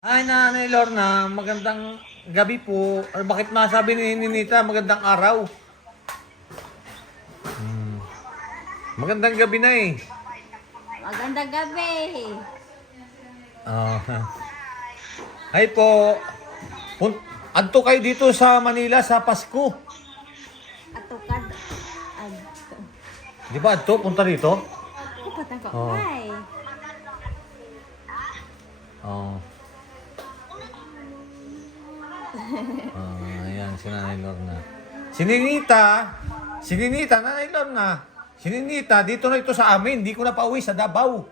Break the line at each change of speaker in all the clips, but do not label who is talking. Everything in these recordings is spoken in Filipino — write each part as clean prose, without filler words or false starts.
Hi, Nanay Lorna. Magandang gabi po. Or bakit masabi ni Ninita, magandang araw? Magandang gabi na eh.
Magandang gabi.
Ah, Hi po. Adto kayo dito sa Manila sa Pasko.
Atukad.
Di ba adto? Punta dito?
Ipatang ko.
Oh.
Hi.
Oo. Ayan, si Nanay Lorna. Si Ninita, Nanay Lorna. Si Ninita, dito na ito sa amin. Di ko na pauwi sa Davao.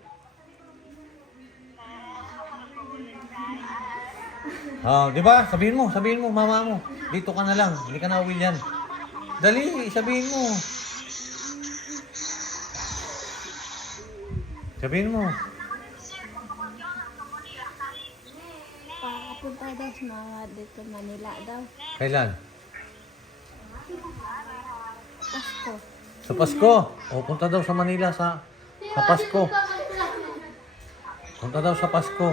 Di ba? Sabihin mo, mama mo. Dito ka na lang. Hindi ka na uwi yan. Dali, sabihin mo. Sabihin mo.
Pakapunta daw sa mga dito Manila daw.
Kailan?
Pasko.
Sa Pasko. O, punta daw sa Manila sa Pasko. Punta daw sa Pasko.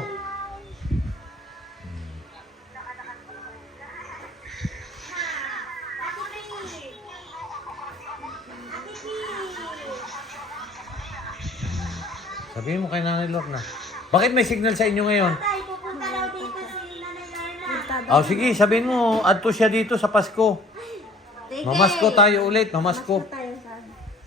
Sabihin mo kay Nanay Lorna. Bakit may signal sa inyo ngayon?
Tay, pupunta daw dito si Nanay Lorna.
Sige, sabihin mo, adto siya dito sa Pasko.
Sige.
Mamasko tayo ulit, mamasko.
Pasko tayo sa...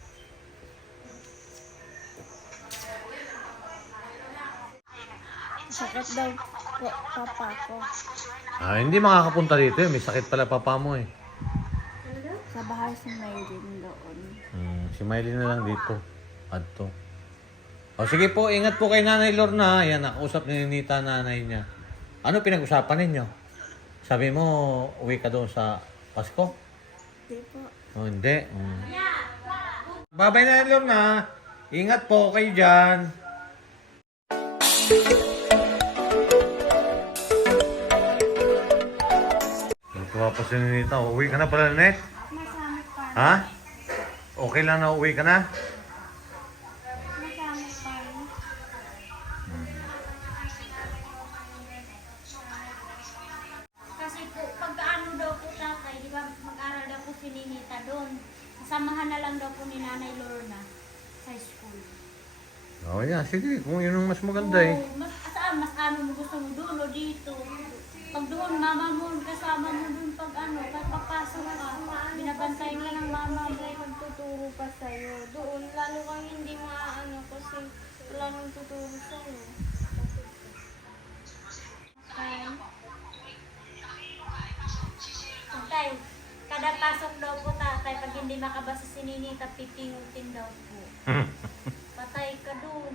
Sakit daw po, papa ko.
Hindi makakapunta dito eh. May sakit pala papa mo eh.
Sa bahay sa Maylin doon.
Si Miley na lang dito. Adto. Sige po, ingat po kay Nanay Lorna. Yan, nakausap ni Ninita nanay niya. Ano pinag-usapan ninyo? Sabi mo, uwi ka doon sa Pasko?
Hindi po.
Hindi. Bye-bye, Nanay Lorna. Ingat po kayo dyan. Nagtuwa pa si Ninita. Uwi ka na pala, Net?
Masamit pa.
Ha? Okay lang na uwi ka na?
Masamit pa. Kasi po, pagkaano daw po tatay, di ba mag-aral daw po si Ninita doon. Samahan na lang daw po ni Nanay Lorna sa school.
Yeah. Sige. Kung yun ang mas maganda eh.
Oo, saan mas ano mo gusto mo doon o dito? Pag doon, mama mo, kasama mo doon pag ano, pag papasok ka, binabantay ka ng mama mo.
Magtuturo pa sa'yo. Doon, lalo kang hindi maaano kasi wala nang tuturo sa'yo.
Okay. Tay, kada pasok daw po tatay, pag hindi makabasa si Ninita, pipingutin daw po. Patay ka doon.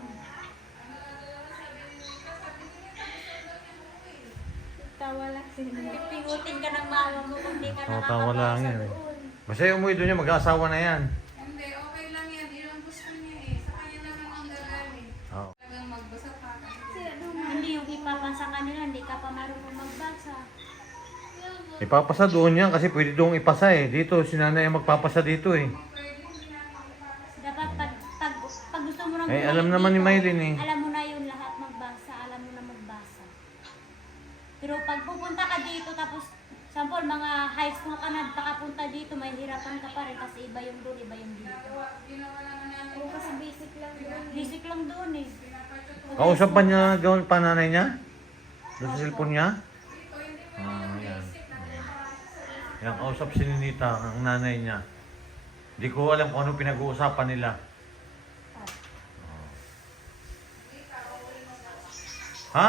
Tawa lang sila.
Pipingutin ka ng mama mo kung hindi ka
Tawa lang
nakakabasa
yan eh.
doon.
Basta yung umuwi doon niya, mag-aasawa na yan.
Hindi, okay lang yan. Yun ang gusto niya eh. Sa kanya naman ang gagawin.
Oo.
Talagang magbasa pa kasi.
Hindi yung ipapasa kanila, hindi ka pa marunong magbasa.
Ipapasa doon yan kasi pwede doon ipasa eh. Dito, si nanay ang magpapasa dito eh.
Dapat pag gusto mo ng
Alam naman ni Maylin eh.
alam mo na yun lahat magbasa, alam mo na magbasa. Pero pag pupunta ka dito tapos sample mga high school ka na pakapunta dito, may hirapan ka pa rin kasi iba yung doon, iba yung dito.
Oo, kasi basic lang doon.
Basic lang doon eh.
Kausap pa niya gawin pa nanay niya? Doon sa cellphone niya? Yan. Yan, kausap si Ninita, ang nanay niya. Hindi ko alam kung ano pinag-uusapan nila. Ha?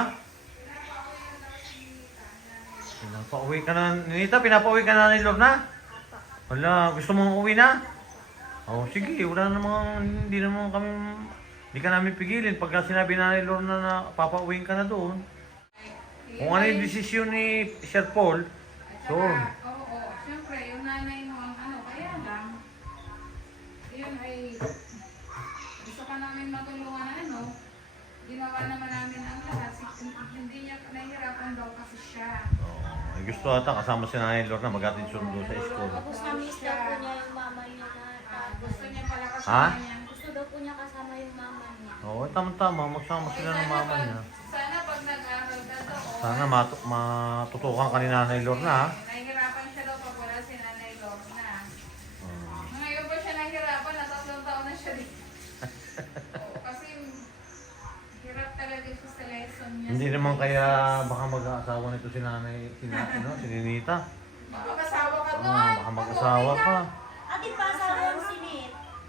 Pinapauwi ka na, Ninita, pinapauwi ka na ni Lorna? Wala, gusto mong uwi na? Sige, wala namang, hindi ka namin pigilin pagka sinabi na ni Lorna na papauwiin ka na doon. Kung ano yung desisyon ni Sir Paul, so,
Oo, siyempre, yung nanay mo ang ano, kaya lang. Yun ay, gusto ka namin matulungan na ano. Ginawa naman namin ang lahat. Hindi niya nahihirapan daw kasi siya.
gusto ata kasama si Nanay Lorna mag-atin sundo sa school.
Tapos na-miss daw po niya yung mama niya na
Gusto niya pala kasi
Ha?
niya.
gusto daw po niya kasama yung mama niya.
Oo, tama-tama. Magsama sila ng mama niya.
Sana pag nag-aaral ka doon,
Sana matutukan ka ni Nanay Lorna, ha?
Nahihirapan siya daw pag wala si Nanay Lorna.
Ah.
Ngayon pa siya nahihirapan, na 3 taon na siya dito. Oo, kasi hirap talaga siya sa lesson niya.
Hindi naman kaya baka mag-aasawa nito si Nanay, si Ninita.
Baka mag-asawa ka doon.
Baka mag-asawa ka.
Ate pa asawa ang sinit.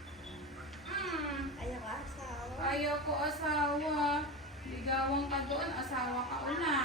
Ayaw ka asawa.
Ayaw ko asawa. Ligawan ka doon, asawa ka una.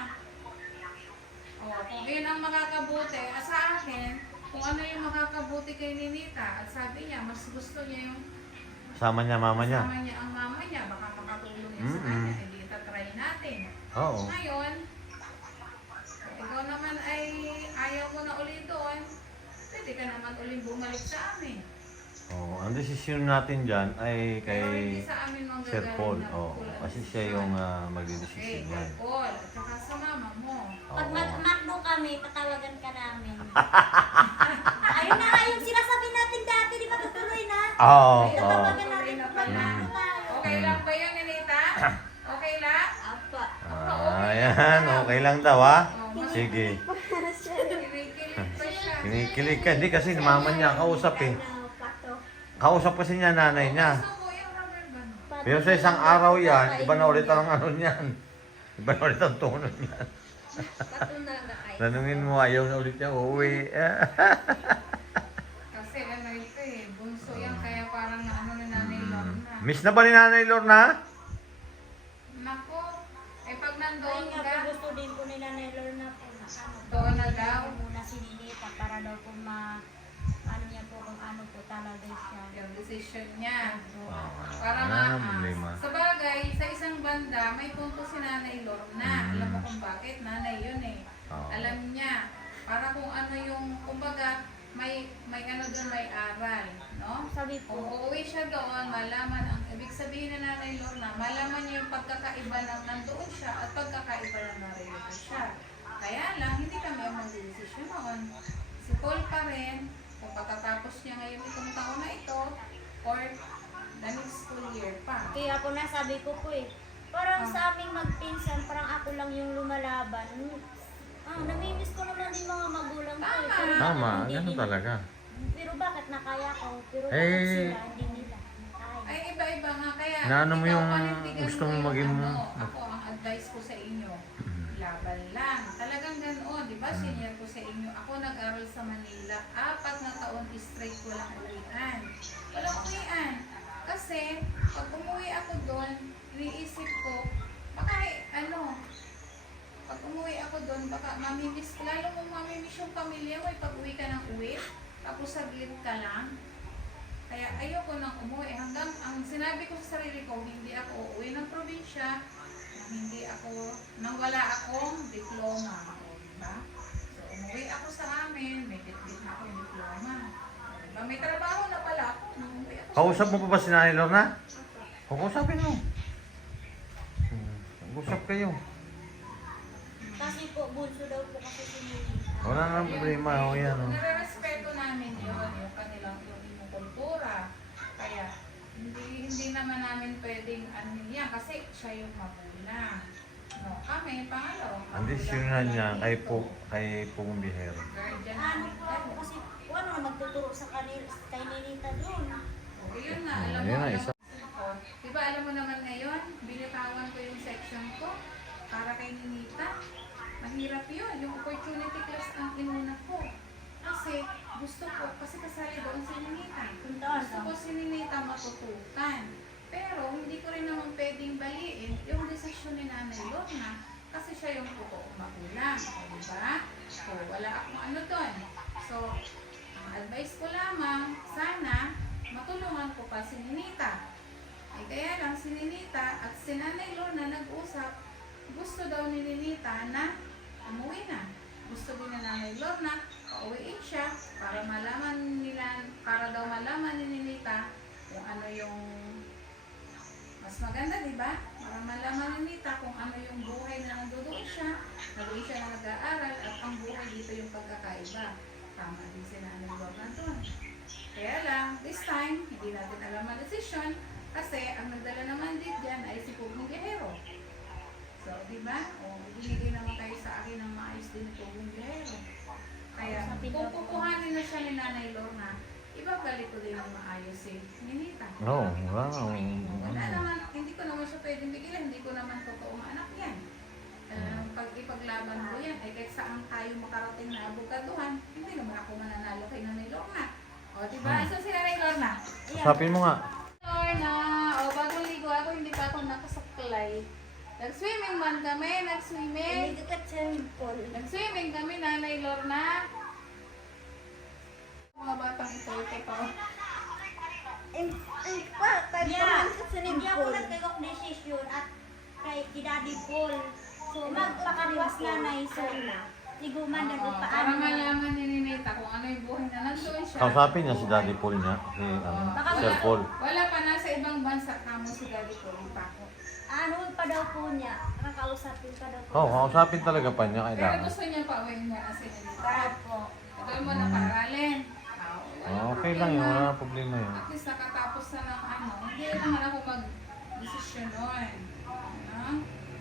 Kung yun ang makakabuti, sa akin, kung ano yung makakabuti kay Ninita, at sabi niya, mas gusto niya yung
Sama niya, mama niya.
kasama niya ang mama niya, baka makatulong niya sa kanya, hindi try natin.
Oo.
Ngayon, ikaw naman ay ayaw ko na uli doon, pwede ka naman uling bumalik sa amin.
Oh, ang desisyon natin dyan ay kay
Pero hindi sa amin
Sir
manggagaling
Paul.
na
Oh,
pula
kasi
desisyon.
siya yung
Okay,
magdidesisyon
kay
yan.
Paul, at saka sa mama mo.
Pag
Oo.
makdo kami, tatawagan ka namin. Ayun na nga yung sinasabi natin dati, di ba tutuloy na?
Oo.
Tatawagan
Tuloy
natin
na
kung
pala.
magdo tayo.
Okay lang ba yun, Ninita? Okay lang?
Apa.
Ayan, okay lang daw, ha?
Oh,
Sige.
kinikilig pa siya.
Kinikilig ka. Hindi kasi mama niya kausap eh. Kausap kasi niya nanay niya.
Gusto ko yung rubber band.
Pero sa isang araw yan, iba na ulit ang ano niyan. Iba na ulit ang tono niyan. Tanungin mo, ayaw na ulit niya uuwi.
Kasi ano ito eh, bunso yan, kaya parang ano ni Nanay Lorna.
Miss na ba ni Nanay Lorna?
Nako, pag
Ayun
nandoon
nga
ka,
po, gusto din po ni Nanay Lorna po na ano.
Doon na daw.
Muna si Ninita para daw po ano niya po kung ano po talaga siya.
yung decision niya.
Ah,
Para
wala nang problema.
sa bagay, sa isang banda, may punto si Nanay Lorna. Alam mo kung bakit? Nanay yun eh.
Oo.
Alam niya. Para kung ano yung, kumbaga, may ano doon, may aral. No?
Sabi
Kung
po,
uuwi siya doon, malaman ang ibig sabihin na Nanay Lorna, malaman niya yung pagkakaiba ng nandoon siya at pagkakaiba ng narito siya. Kaya lang, hindi kami ang mag-desisyon noon. Si Paul pa rin, kung pagkatapos niya ngayon itong taon na ito, or the next school year pa.
kaya po nasabi ko po eh, parang sa aming magpinsan, parang ako lang yung lumalaban. Namimiss ko naman din mga magulang ko eh. Pero
Tama,
hindi
ganun
nila-
talaga.
Pero bakit nakaya ko? Pero
Eh,
bakit sila hindi nila nakaya?
Ay, iba-iba nga. Kaya,
Naano mo
ikaw
yung
panindigan
gusto
mo
mong
yung
maging-
ano, ako, ang advice ko sa inyo, laban lang. Talagang ganoon, di ba? Senior ko sa inyo. Ako nag-aral sa Manila. 4 na taon straight walang uwian. Walang uwian. Kasi, pag umuwi ako doon, iniisip ko, baka pag umuwi ako doon, baka mamimiss, lalo mong mamimiss yung pamilya mo, pag uwi ka ng uwi, tapos saglit ka lang. Kaya ayoko nang umuwi. Hanggang ang sinabi ko sa sarili ko, hindi ako uuwi ng probinsya, nang wala akong diploma. Diba? So, umuwi ako sa amin, may bitbit na akong diploma. Diba? May trabaho na pala ako. Nung umuwi ako
Kausap mo pa ba si Nanay Lorna? Kausapin mo. Usap kayo.
Kasi po, bunso daw po kasi si Ninita.
Wala nang problema. O yan. Oh.
Nare-respeto namin yun, yung kanilang yung kultura. Kaya, hindi naman namin pwedeng ano yan, kasi siya yung magulang. No, kami, pangalaw.
Ang desisyonan niya kay Pugong Bihero.
Guardian
Ano
namin
po ako
kami.
kasi, ano na magtuturo sa kanil kay Ninita doon.
O, yun na, alam mo,
Yun na,
alam
isa.
mo. Diba, alam mo naman ngayon, binitawan ko yung section ko para kay Ninita. Mahirap yun, yung opportunity class ang inuna ko. Kasi kasali doon si Ninita. Gusto ko si Ninita matutukan. Pero hindi ko rin naman pwedeng baliin yung desisyon ni Nanay Lorna kasi siya yung totoong magulang. O, diba? So, wala akong ano doon. So, ang advice ko lamang, sana matulungan ko pa si Ninita. Eh, kaya lang si Ninita at si Nanay Lorna nag-usap, gusto daw ni Ninita na umuwi na. Gusto din na Nanay Lorna, pauwiin siya para daw malaman ni Ninita kung ano yung mas maganda, di ba? Para malaman ni Ninita kung ano yung buhay na nandoon siya na nag-aaral at ang buhay dito yung pagkakaiba. Tama din si Nanay Lorna doon. Kaya lang, this time, hindi natin alam ang desisyon kasi ang nagdala naman din dyan ay si Pugong Bihero. So, di ba? O, binigay naman kayo sa akin ng maayos din ito bumbero. Kaya, kung kukuhanin na siya ni Nanay Lorna, ibabalik ko din ng maayos eh. Ninita.
Oo, wow.
Wala naman, hindi ko naman siya pwedeng bigyan, hindi ko naman totoong anak yan. Pag ipaglaban ko yan, eh kahit saan tayo makarating na abogaduhan, hindi naman ako mananalo kay Nanay Lorna. O, diba? Isa si Nanay Lorna.
Usapin mo nga.
Lorna, o bagong ligo ako, hindi pa ako nakasaklay. Nag-swimming man kami, nag-swimming.
Hindi ka temple.
Nag-swimming kami, Nanay Lorna. Mga batang ito pa.
Ay, pa, tayo
Yeah,
pa sa
hindi ako
temple.
nagkagok decision at kay Daddy Paul. So, magpakawas nanay, so, tiguman na
Para
paano.
malaman ni Ninita kung ano yung buhay na nandoon siya.
Kausapin niya si Daddy Paul niya. Si Sir Paul.
Wala pa, nasa ibang bansa kamo si Daddy Paul pa ako.
Ano pa daw po niya? Kakausapin pa daw po.
Oo, kausapin talaga pa niya.
Pero
Kailangan.
gusto niya pa uwi niya kasi Ninita.
Opo.
Ito mo na paralin.
Okay lang yun. Wala problema yun.
At least nakatapos na ng ano. Hindi naman ako mag-desisyon nun. Ano?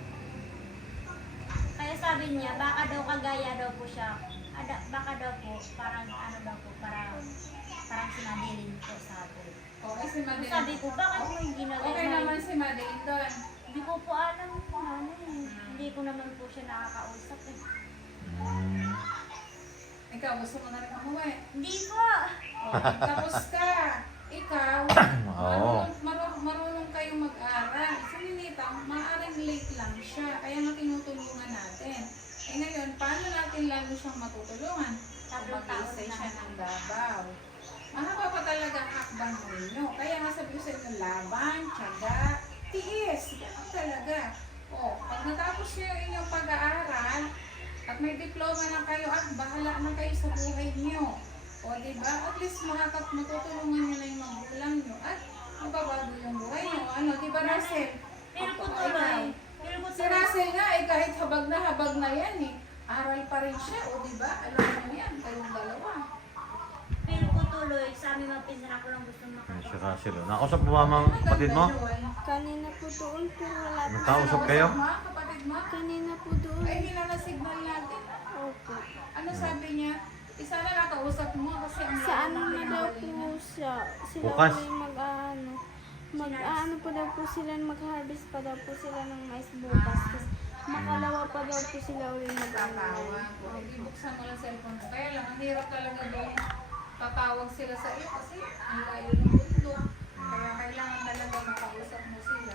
Kaya sabi niya, baka daw kagaya daw po siya. Baka daw po, parang ano daw po, parang sinadilin po sabi.
Okay si Madeline.
Sabi ko, bakit mo yung ginagawa?
Okay naman si Madeline doon.
Hindi ko po alam kung ano eh. Hindi ko naman po siya nakakausap eh.
Hmm.
Ikaw, gusto mo na rin umuwi.
Hindi po!
Tapos ka. Ikaw,
Oo.
marunong kayong mag-aral. Si Ninita, maaaring late lang siya. Kaya nga tinutulungan natin. Eh ngayon, paano natin lalo siyang matutulungan?
Tatlong taon
Mag-iisay
na.
siya ng Davao. Mahaba pa talaga ang hakbang ninyo. Kaya nga sabi ko sa inyo, laban, tiyaga, tiis. Yan talaga. O, pag natapos niyo yung inyong pag-aaral, at may diploma na kayo, at bahala na kayo sa buhay niyo. O, diba? At least matutulungan niyo na yung magulang niyo. At mababago yung buhay niyo. Ano, diba, Russell?
Pero po
Ikaw.
tuloy. Pero po
Si Russell nga, eh, kahit habag na yan, eh. Aral pa rin siya, o diba? Alam mo yan, kayong dalawa.
Pero po tuloy, sa amin mapinsan ako lang gusto
Si
makakapag.
Russell. Nakausap mo ba mga kapatid mo?
Kanina po doon, pero wala po.
Nagkausap kayo?
Kapatid mo?
Kanina po doon.
Ay, hindi na signal natin.
Opo.
Ano sabi niya? Isa na nakausap mo kasi ang
Sa ano
lalim
na daw
ng
po siya. Sila
Bukas.
po yung mag-ano pa daw po sila, mag-harvest pa daw po sila ng mais bukas. Tapos makalawa pa daw po sila ulit mag-ano.
tatawag. Ibuksan mo lang cellphone mo. Kaya lang, ang hirap talaga doon. Tatawag sila sa iyo kasi ang layo ng mundo. Kaya kailangan talaga makausap mo sila.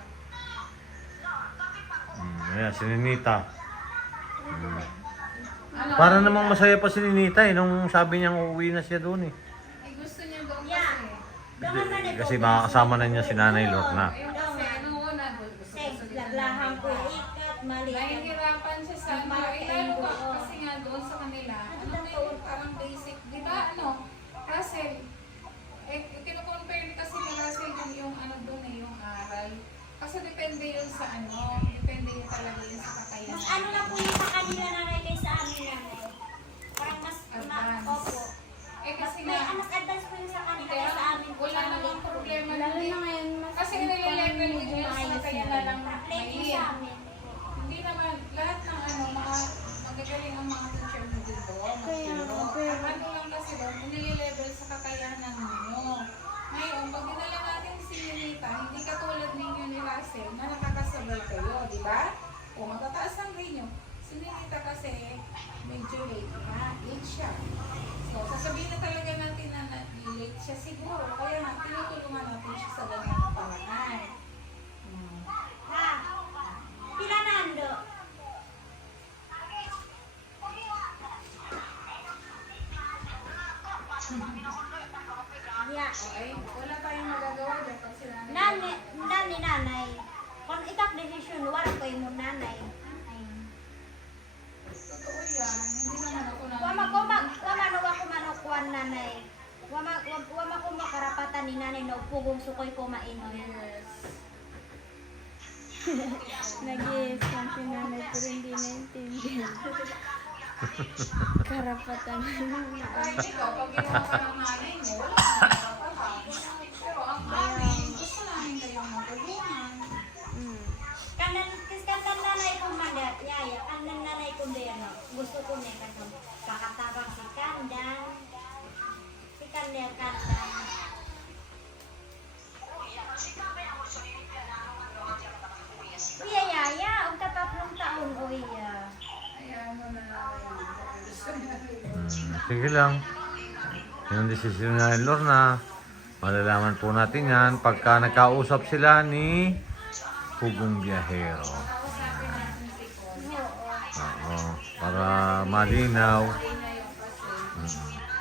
Ayan, si Ninita.
Ano,
Para namang masaya pa si Ninita eh. Nung sabi niyang uuwi na siya doon eh.
eh, gusto niya doon
Yeah.
kasi.
Kasi makakasama na niya si Nanay Lorna.
Ayun kasi, ano una, gusto
Sex,
din ng
laglahan
nanay
ko
ko.
ikat, mali.
Nahihirapan siya sa ano, eh, lalo ka kasi nga doon sa kanila, ano may parang basic, di ba ano, Russell, kino-compare kasi ni Russell yung ano doon eh, yung aral. Kasi depende yun sa ano, depende yun talaga yun sa kakayanan.
Mas ano na po yung sa kanila nanay kaysa amin nanay. Parang mas,
Advance.
opo.
Eh kasi
May
nga,
mas advance po yung sa kanila
kaya
kaysa amin.
wala namang problema
Lalo
din.
na ngayon, mas
Kasi nilelevel nyo yung sa kaya na lang
Late yung sa amin.
Hindi naman, lahat ng ano, magagaling ang mga teacher mo dito.
Kaya nga,
magturo.
pero-
Ang ano lang kasi doon, nilelevel sa kakayanan ninyo. Ngayon, pag dinala natin si Ninita, hindi katulad ninyo ni Russell na nakakasabay kayo, di ba? O matataas ang grade nyo. Si Ninita kasi, medyo late na, late siya. So, sasabihin na talaga natin na late siya siguro. Kaya nga, tinutulungan natin siya sa ganang paraan.
Ha? Pila nando? Yeah.
Okay? Wala tayong magagawa dyan pag sila
Nanay. Kung ikak decision, wala ko yung nanay. Ayun.
Totoo yan. Hindi naman ako na...
Wama ko manukuan nanay. Wama ko makarapatan ni nanay na pugong sukoy ko mainon.
Yes.
nag-iis lang si nanay pero hindi naintindihan. Karapatan na
Kahit ikaw, pag ginawa ka ng nanay mo, wala ka nakakatahan. Pero ang amin, gusto namin kayong matulungan.
Kandan nanay ko ko man yaya, ang nanay ko din, gusto ko niya kasi kakatabang si Kandan. Si Kandan. Kuya Yaya, ang katatlong taon, o iya.
Ayan mo na.
Sige lang. Yun ang desisyon na ni Lorna. Malalaman po natin yan pagka nagkausap sila ni Pugong Biyahero.
Kausapin natin si Con.
Oo. Para malinaw.
Hindi na yung kasi.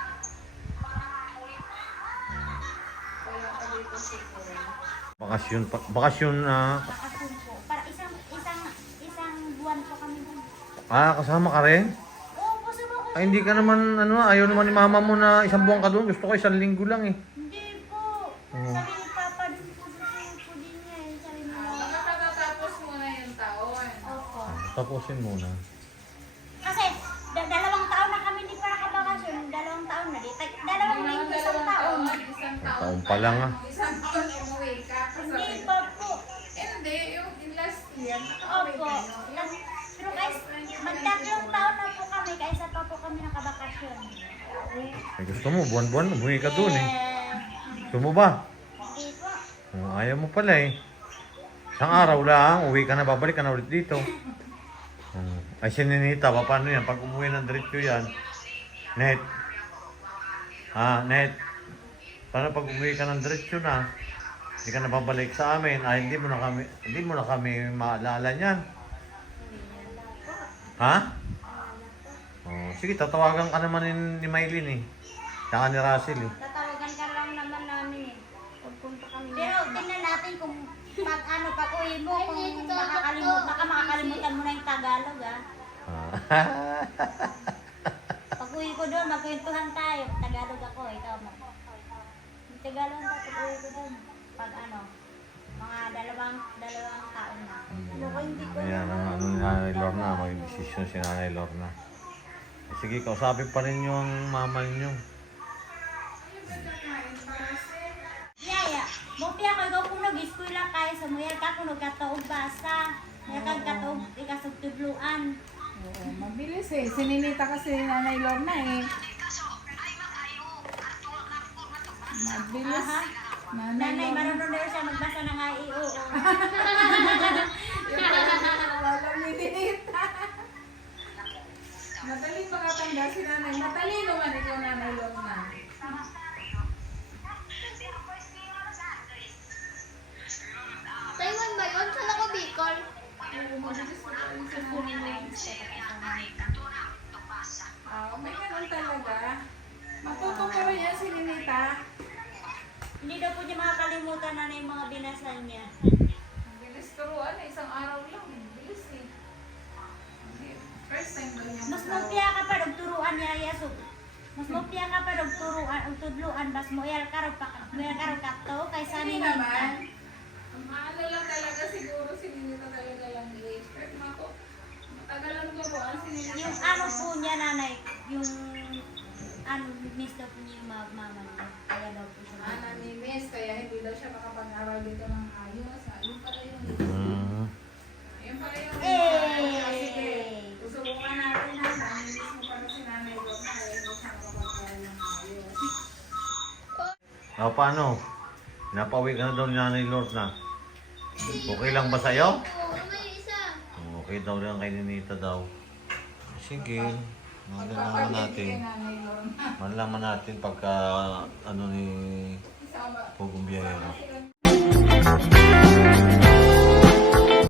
Wala pa dito si Con.
Bakasyon na.
Bakasyon po. Para isang buwan po kami dun.
Kasama ka rin?
Oo, po sa bakasyon.
Ay, hindi ka naman, ayaw naman ni mama mo na isang buwan ka doon. Gusto ko 1 linggo lang eh.
Hindi po. Sabi ni Papa dun po po din niya eh. Sabi ni Mama.
Magpatatapos muna yung taon.
Opo.
Tapusin muna.
Kasi dalawang taon na kami hindi pa nakabakasyon. Dalawang taon na. Dalawang
Hindi
linggo,
naman
isang taon.
Isang taon.
Taon pa lang ah.
Isang taon umuwi ka.
Hindi pa po.
Hindi, yung last year, nakauwi
Opo.
kayo.
Pero guys, magtatlong taon na po kami. Kaysa pa po kami nakabakasyon.
Ay, gusto mo, buwan-buwan, umuwi ka doon eh. Gusto mo ba?
Hindi po.
Ayaw mo pala eh. Isang araw lang, uwi ka na, babalik ka na ulit dito. Ay, si Ninita, paano yan? Pag umuwi ng diretso yan, Net. Net. Paano pag umuwi ka ng diretso na, hindi ka na babalik sa amin, hindi mo na kami maalala niyan. Ha? Sige, tatawagan ka naman ni Maylin eh. Saka ni Russell eh.
Tatawagan ka lang naman namin eh.
Pagpunta kami.
Pero tingnan natin kung pag uwi mo, kung baka makakalimutan mo na yung Tagalog ah. Pag uwi ko doon, magkwentuhan tayo. Tagalog ako, ikaw mo. Yung Tagalog ako, pag uwi ko doon. Pag mga dalawang taon na.
Naku, hindi ko
Ayan, ang ni Nanay Lorna, mag-desisyon si Nanay Lorna. Sige, kausapin pa rin yung mama niyo.
Yaya, buti ako ikaw kung nag-school lang kayo sa muyar ka kung nagkataog basa. May kagkataog ikasog tubluan.
Oo, mabilis eh. Sininita kasi ni Nanay Lorna eh. Mabilis.
Aha. Nanay, marunong na rin siya magbasa ng IEO.
Yung pala ni Ninita. Madaling makatanda si Nanay. Matalino man ikaw, Nanay Lorna.
Taiwan ba yun? Saan ako Bicol?
Oo, mabilis na pala si Nanay Lorna. May ganun talaga. Matuto pa rin yan si Ninita.
Hindi daw po niya makakalimutan na yung mga binasal niya.
Ang bilis turuan eh. Isang araw lang. Bilis eh. First time ba niya
Mas mupya ka pa turuan niya yaso. Mas mupya ka pa turuan o tudluan bas mo yar karo kato kaysa
Hindi
ni
naman.
Ninita.
Ano lang talaga siguro si Ninita talaga lang i-expert. Matagal lang turuan si Ninita.
Yung po niya nanay, yung miss daw po niya yung mama niya. Kaya daw po siya.
Nami-miss, kaya hindi daw siya makapag-aral dito ng ayos. Ayun pala yun. Ayun pala yun. Sige, susubukan natin na. Nami-miss mo pala si Nanay Lorna. Kaya hindi siya makapag-aral ng ayos.
Paano? Napauwi ka na daw ni Nanay Lorna. Okay lang ba sa'yo?
Oo, may isa.
Okay daw lang kay Ninita daw. Sige. Malalaman
Magpapagiging
natin.
kay Nanay Lorna.
Malalaman natin pagka ni